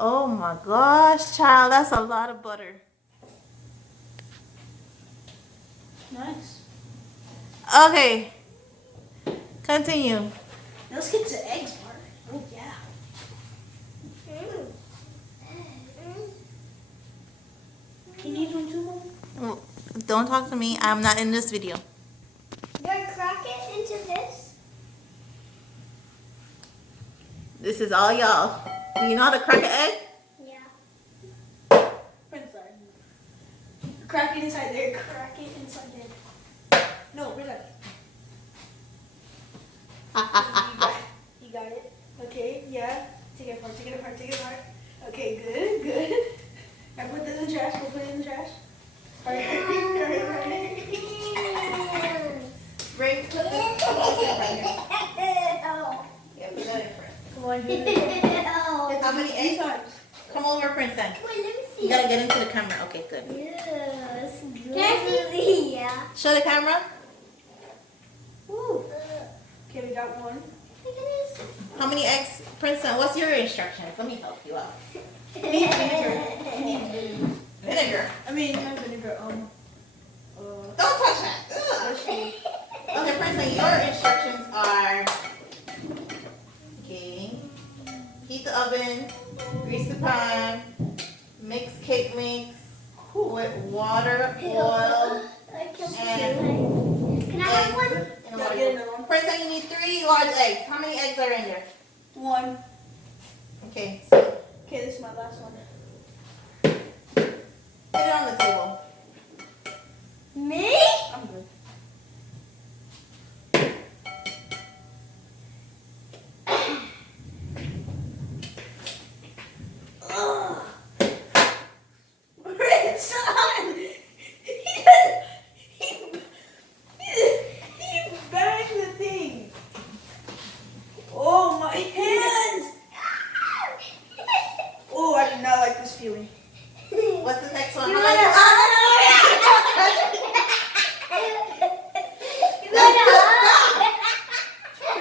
Oh my gosh, child, that's a lot of butter. Nice. Okay, continue. Let's get to eggs part. Oh yeah. You need one too, Mom? Don't talk to me. I'm not in this video. You're crack it into this? This is all y'all. Do you know how to crack an egg? Yeah. Inside. Crack it inside there. Crack it inside there. No, relax. You got it. Okay, yeah. Take it apart, take it apart, take it apart. Okay, good, good. Now put this in the trash. Go put it in the trash. Hurry, hurry, hurry, hurry. Bring, put this right here. Yeah, put that in front. Come on, do it. How many eggs? Come over, Princess. Wait, let me see. You gotta get into the camera. Okay, good. Yes. Can I see? Yeah. Show the camera. Woo. Okay, we got one. How many eggs? Princess, what's your instructions? Let me help you out. We need vinegar. We need vinegar. Vinegar. I mean, not vinegar. Don't touch that. Ugh. Okay, Princess, your instructions are, okay, heat the oven, grease the pan, mix cake mix with water, oil, and Can I have one? eggs. And water. Princess, you need 3 large eggs. How many eggs are in there? One. Okay, Okay, this is my last one. put it on the table. Me? I'm good. He banged the thing. Oh, my hands. Oh, I do not like this feeling. What's the next one? You How wanna- many-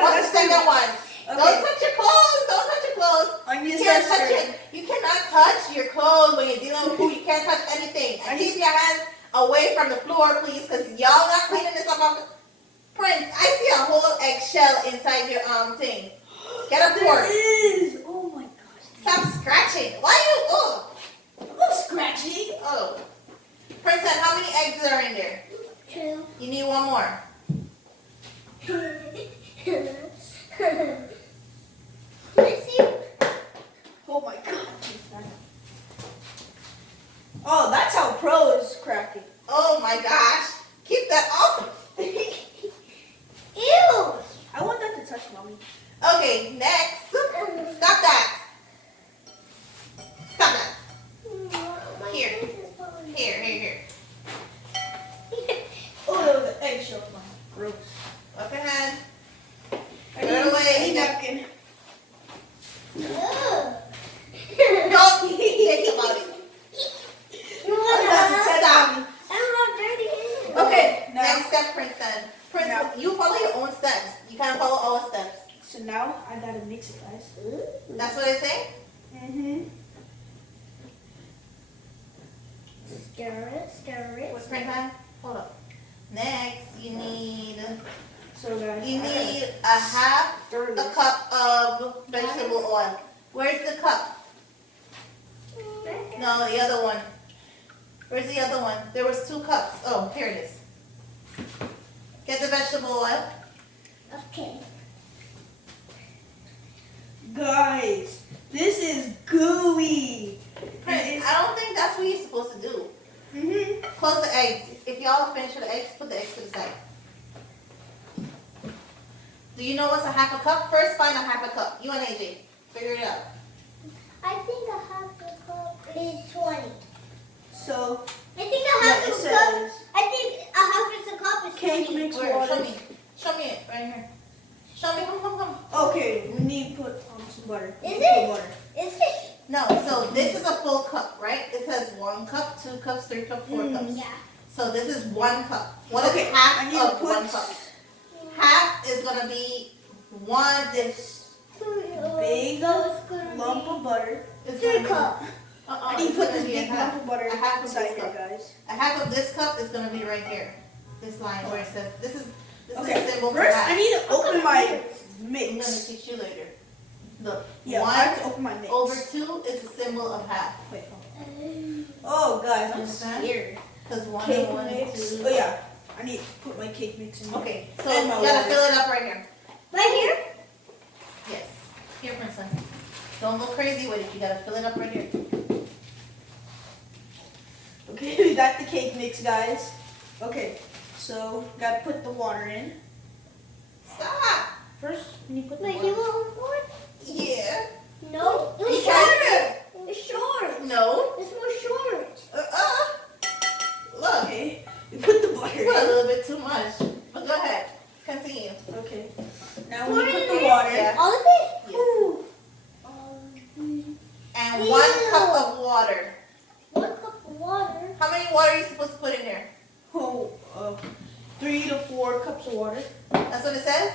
What's the second one? Don't touch your clothes. Don't touch your clothes. You can't touch it. You cannot touch your clothes when you're dealing with food. You can't touch anything. And keep your hands away from the floor, please, because y'all not cleaning this up. Prince, I see a whole eggshell inside your thing. Get a fork. There is. Oh my gosh. Stop scratching. Why you? Oh. I'm not scratching. Oh. Princess, how many eggs are in there? 2. You need one more. Let's see. Oh my god. Oh, that's how pros crack it. Oh my gosh. Keep that off. Ew. I want that to touch mommy. Okay, next. Stop that. Stop that. Here. Here. Oh, that was an eggshell. Gross. Up your hand. I Throw it need away. a napkin. Ugh. Don't think about it. You I'm wanna about to have- touch mommy. I don't have dirty hands. Okay, now. Next step, Princess. Princess, you follow your own steps. You can't follow all steps. So now I gotta mix it, guys. That's what I say? Mm-hmm. Stir it. What's Princess? Hold up. Next, you need So guys, a half stir a this. cup of vegetable oil. Where's the cup? No, the other one. Where's the other one? There was 2 cups. Oh, here it is. Get the vegetable oil. Okay. Guys, this is gooey. Prince, I don't think that's what you're supposed to do. Mm-hmm. Close the eggs. If y'all finish with the eggs, put the eggs to the side. Do you know what's a half a cup? First, find a half a cup. You and AJ. Figure it out. I think a half a cup is 20. So, I think a half it a says cup. I think a half a cup is cake 20. mix Where? water. Show me. Show me it right here. Show me. Come. Okay, we need to put some butter. Is Put it? butter. Is it? No, so this is a full cup, right? It says 1 cup, 2 cups, 3 cups, 4 cups. Yeah. So this is 1 cup. What is Okay, I half need to of put 1 cup? Half is gonna be 1 is big lump of butter. It's 3 gonna be- cup. I need to put this big lump of butter a half of inside this here, cup. guys. A half of this cup is gonna be right here. This line where it says this is Okay, a symbol for first half. I need to open my I'm gonna mix. teach you later. Look, Yeah, I one have to open my mix. over 2 is a symbol of half. Wait, hold on. Oh, guys, I'm Understand? scared. Because 1 Cake and 1 mix. is 2. Oh yeah, I need to put my cake mix in. Okay, so And you my gotta water. fill it up right here. Right here? Yes. Here, princess. Don't go crazy with it. You gotta fill it up right here. Okay, we got the cake mix, guys. Okay, so gotta put the water in. Stop. First, when you put the Wait, water. you want more? Yeah. No. It was You guys- shorter. It's short. No. It's more short. Look. Okay, we put the butter You put a in. little bit too much. But go ahead. Continue. Okay, now Pour when you it put in the there? water. Yeah. All of it? Yes. Ooh. And Ew. 1 cup of water. 1 cup of water. How many water are you supposed to put in there? Oh, 3 to 4 cups of water. That's what it says?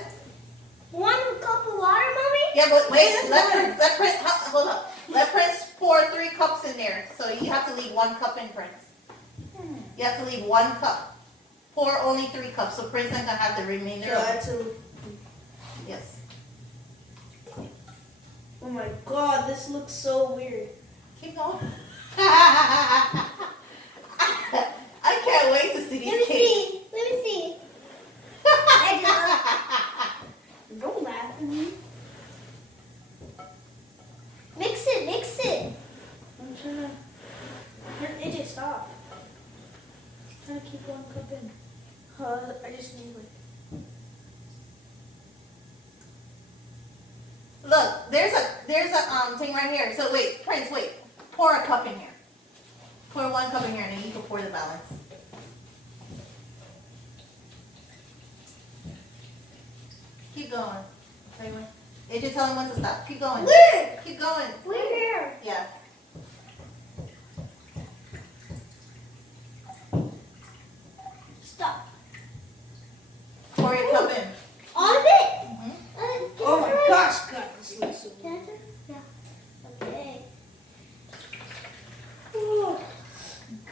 1 cup of water, mommy? Yeah, but wait. That's Let Prince, hold up. Let Prince pour 3 cups in there. So you have to leave 1 cup in, Prince. You have to leave 1 cup. Pour only 3 cups. So Prince can have the remainder So of it. that's a. Yes. Oh my god, this looks so weird. Keep going. I can't wait to see Let me these cakes. see. Let me see. Don't laugh at me. Mix it, mix it. I'm trying to. AJ, stop. I'm trying to keep 1 cup in. I just need like. Look, there's a thing right here. So wait, Prince, wait. Pour a cup in here. Pour 1 cup in here, and then you can pour the balance. Keep going. AJ, tell him when to stop. Keep going. Where? Keep going. Where? Yeah. Stop. Pour your cup in. All of it? Mhm. Oh my gosh, God, this looks so Can I weird. do it? Yeah. Okay. Oh,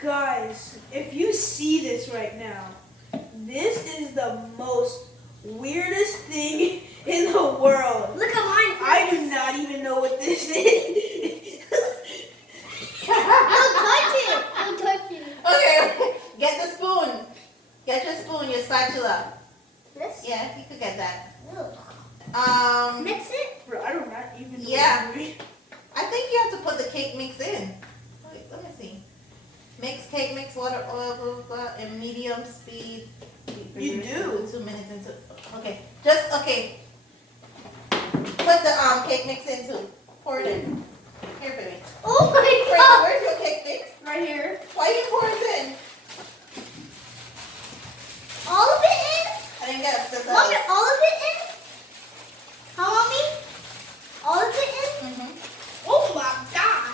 guys, if you see this right now, this is the most weirdest thing in the world. Look at mine. I do not even know what this is. Don't touch it. Don't touch it. Okay, get the spoon. Get your spoon, your spatula. This? Yeah, you could get that. Ugh. Mix Mix it. Bro, I do not even know Yeah. what it is. I think you have to put the cake mix in. Wait, let me see. Mix cake mix, water, oil, blah, blah, blah, and medium speed. You do. 2 minutes into. Okay, okay. Put the cake mix in too. Pour it in. Here, baby. Oh my Prince, god. where's your cake mix? Right here. Why you pour it in? All of it in? I didn't get it. Mommy, all of it in? How, mommy? All of it in? Mm-hmm. Oh my god.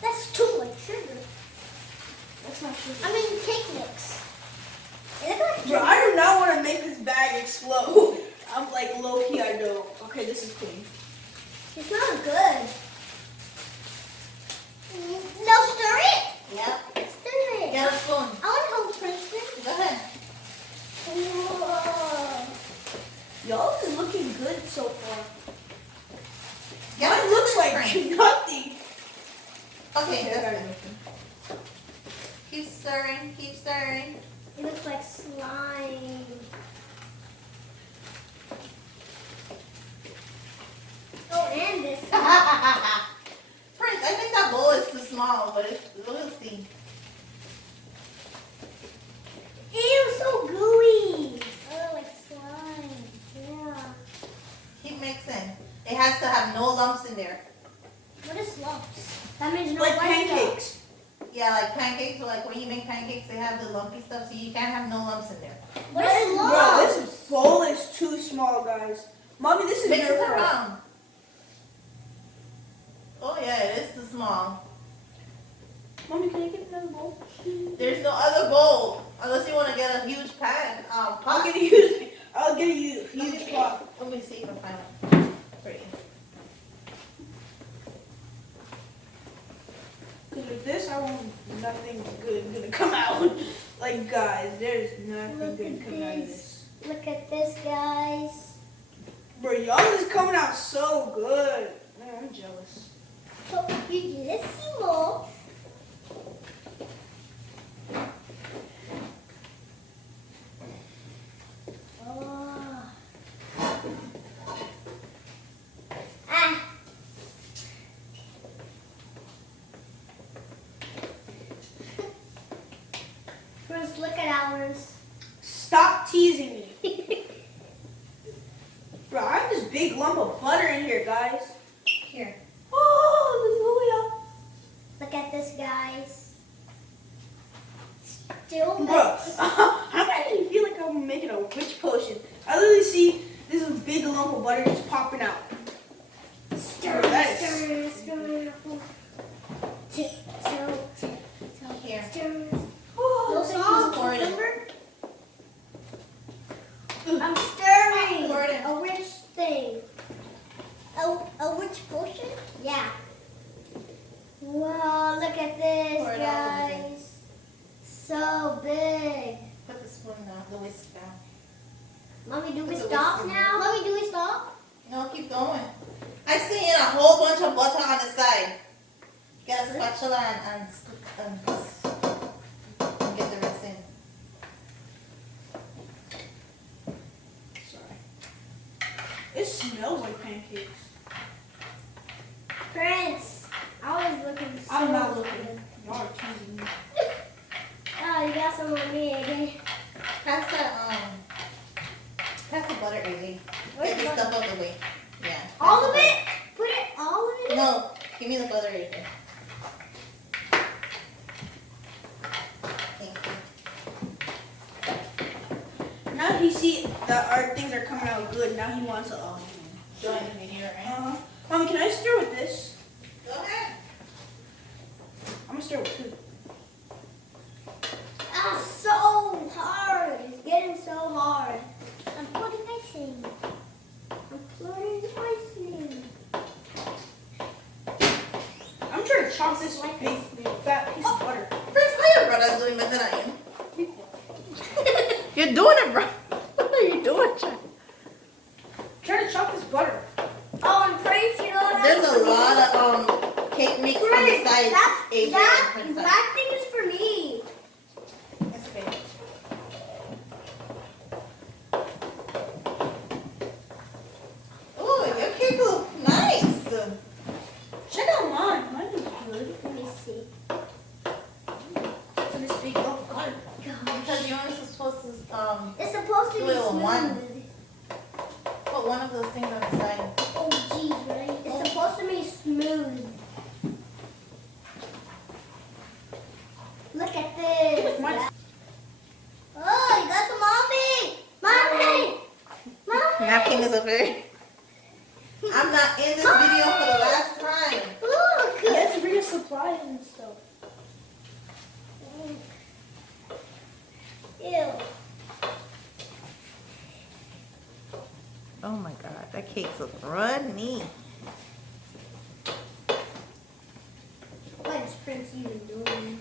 That's too much sugar. That's not sugar. I mean, cake mix. It looks like Bro, I do not want to make this bag explode. I'm like low key, I don't. Okay, this is clean. It's not good. No, stir it. Yep. Stir it. Get a spoon. I want to hold Princeton. Go ahead. Whoa. Y'all is looking good so far. Get Mine a looks spoon, like Prince. nothing. Okay, I that's got good. it. Keep stirring, keep stirring. It looks like slime. Oh, and this. Prince, I think that bowl is too small, but we'll see. Ew, so gooey. Oh, like slime. Yeah. Keep mixing. It has to have no lumps in there. What is lumps? That means no Like white pancakes. Yeah, like pancakes, or like when you make pancakes, they have the lumpy stuff, so you can't have no lumps in there. Stuff. What is Bro, lumps? this bowl is too small, guys. Mommy, this is Mix your it fault. around. Oh yeah, it is too small. Mommy, can I get another bowl? There's no other bowl, unless you want to get a huge pan, I'll pot. get a huge pot. Let me see if I find it. for you. Because with this, I want nothing good gonna come out. Like, guys, there's nothing Look good at coming out of this. this. Look at this, guys. Bro, y'all is coming out so good. Man, I'm jealous. So, bellissimo. Oh. Ah. First, look at ours. Stop teasing me. Bro, I have this big lump of butter in here, guys. Here. Oh, Look at this, guys. Still bro, mixed. I'm actually feel like I'm making a witch potion. I literally see this big lump of butter just popping out. Stir, Nice. stir, stir. Here. Stir. Oh, No salt, pour it in. remember? I'm stirring Pour it in. a rich thing. A rich potion? Yeah. Wow, look at this, Pour it all in. guys. So big. Put the spoon down, the whisk down. Mommy, do we Put the stop whisk in now? Mommy, do we stop? No, keep going. I see in a whole bunch of butter on the side. Get a spatula and scoop and get the rest in. sorry. It smells like pancakes. Prince, I was looking so I'm not good. looking. Y'all are teasing me. Oh, you got some on me again. Pass the butter, Izzy. Where's Get the the butter? stuff out of the way. Yeah. All pass of the it? Put it all of it? butter. No, give me the butter, Izzy. Thank you. Now he see that our things are coming out good. Now he wants to Join the video, right? Mommy, can I stir with this? Go ahead. I'm gonna stir with two. Ah, so hard. It's getting so hard. I'm putting icing. I'm putting icing. I'm trying to chop this big fat piece of butter. Prince, how your brother's doing better than I am? You're doing it, bro. What are you doing, Chuck? Try to chop this butter. Oh, and Prince, you know what? There's a lot of cake mix on the Prince, side. Adrian and that Prince side. black thing is for me. It's okay. Oh, your cake looks nice. Check out mine. Mine is good. Let me see. And this big lump of butter. Because you're only supposed to It's supposed to be Little smooth. one. put one of those things on the side. Oh, geez, right? It's supposed to be smooth. Look at this. Mine- Oh, you got some mommy. Mommy. Mommy. Napkin is over there. I'm not in this video for the last time. Look. You have to bring us supplies and stuff. Ew. Oh my god, that cake's so runny. What is Prince even doing?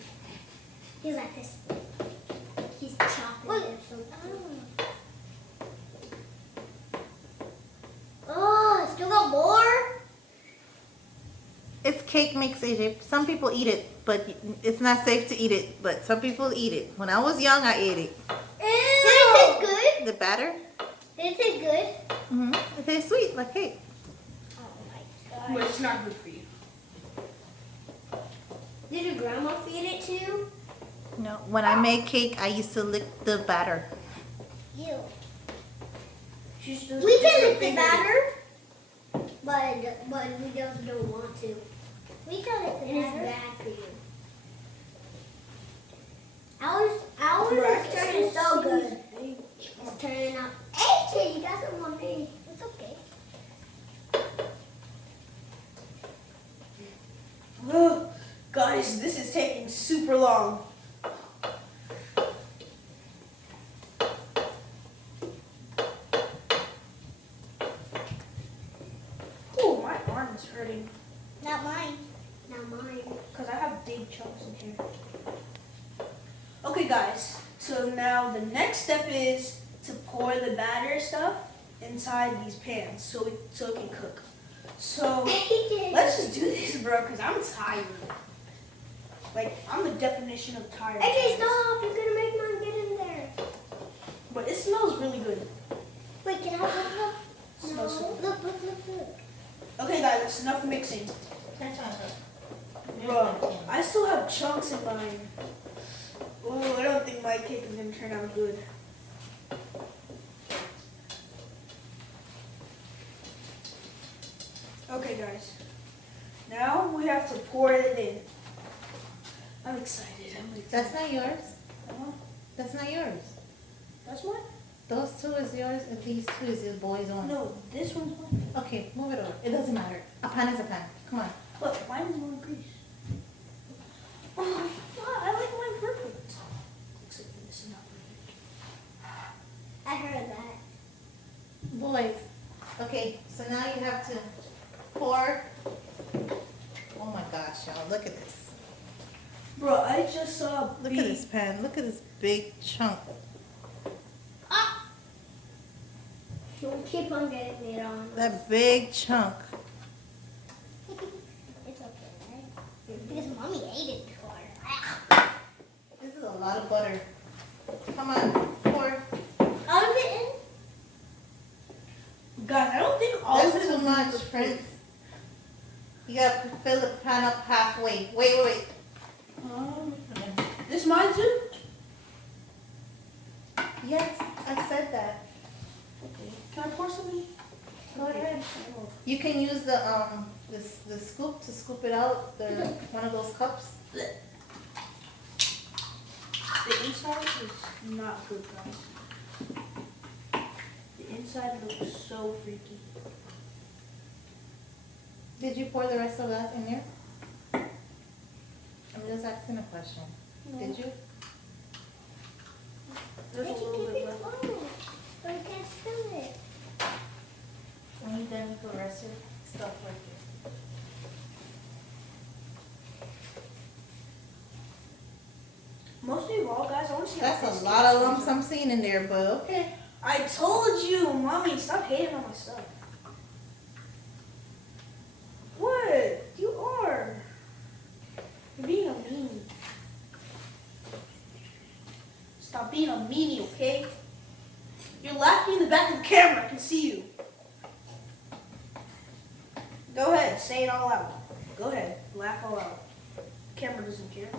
He's like this. He's chopping it or something. Oh, still got more? It's cake mix, AJ. Some people eat it, but it's not safe to eat it. But some people eat it. When I was young, I ate it. Did it taste good? The batter, Did it taste good? it tastes sweet like cake. Oh my But god. it's not good for you. Did your grandma feed it too? No, when I made cake, I used to lick the batter. Ew. She's just We can lick the batter, but we just don't want to. We can lick the batter. It is bad for you. Ours is turning so good. It's turning out. Hey, you got some on me. It's okay. Ugh, guys, this is taking super long. arms hurting. Not mine. Not mine. Because I have big chunks in here. Okay, guys. So now the next step is to pour the batter stuff inside these pans so it can cook. So let's just do this, bro, because I'm tired. Like, I'm the definition of tired. Okay, stop. You're going to make mine get in there. But it smells really good. Wait, can I look? No. Smells so good. Look. Okay, guys, that's enough mixing. Bro, I still have chunks in mine. Oh, I don't think my cake is going to turn out good. Okay, guys. Now we have to pour it in. I'm excited. That's not yours. Uh-huh. That's not yours. That's mine? Those two is yours, and these two is your boy's own. No, this one's mine. Okay, move it over. It doesn't matter. A pan is a pan. Come on. Look, mine is more grease. Oh, I like mine perfect. Except this is not perfect. I heard that. Boys. Okay, so now you have to pour. Oh my gosh, y'all. Look at this. Bro, I just saw a Look at this pan. Look at this big chunk. Ah! You'll keep on getting it on. That big chunk. It's okay, right? Because mommy ate it before. This is a lot of butter. Come on, pour. All of it in? Guys, I don't think all of That's it too will be much, perfect. Prince. You gotta fill the pan up halfway. Wait. This mine too? Yes, I said that. Okay. Can I pour something? Go ahead. You can use the scoop to scoop it out. One of those cups. The inside is not good, guys. The inside looks so freaky. Did you pour the rest of that in there? I'm just asking a question. No. Did you? There's a Make it little keep bit it left. closed. So you can't spill it. When you done with the rest of the stuff right there. Mostly raw, guys. I want to see how That's this a lot of tastes. lumps I'm seeing in there, but okay. I told you, mommy, stop hating on my stuff. What? You are. You're being a meanie. Stop being a meanie, okay? You're laughing in the back of the camera. I can see you. Go ahead, say it all out. Go ahead, laugh all out. The camera doesn't care.